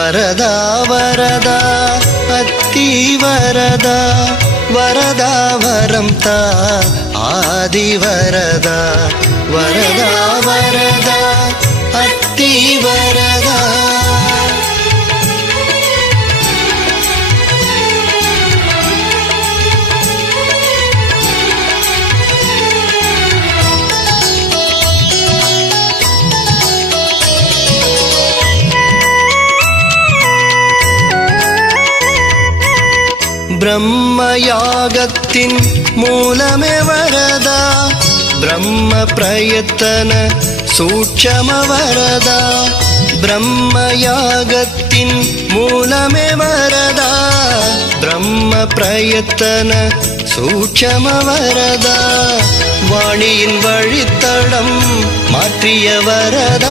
வரதா வரதா அத்தி வரதா வரதா வரம் தா ஆதி வரதா வரதா வரதா அத்தி வரதா. பிரம்மயாகத்தின் மூலமே வரதா பிரம்ம பிரயத்தன சூட்சம வரதா பிரம்மயாகத்தின் மூலமே வரதா பிரம்ம பிரயத்தன சூட்சம வரதா வாணியின் வழித்தடம் மாற்றிய வரதா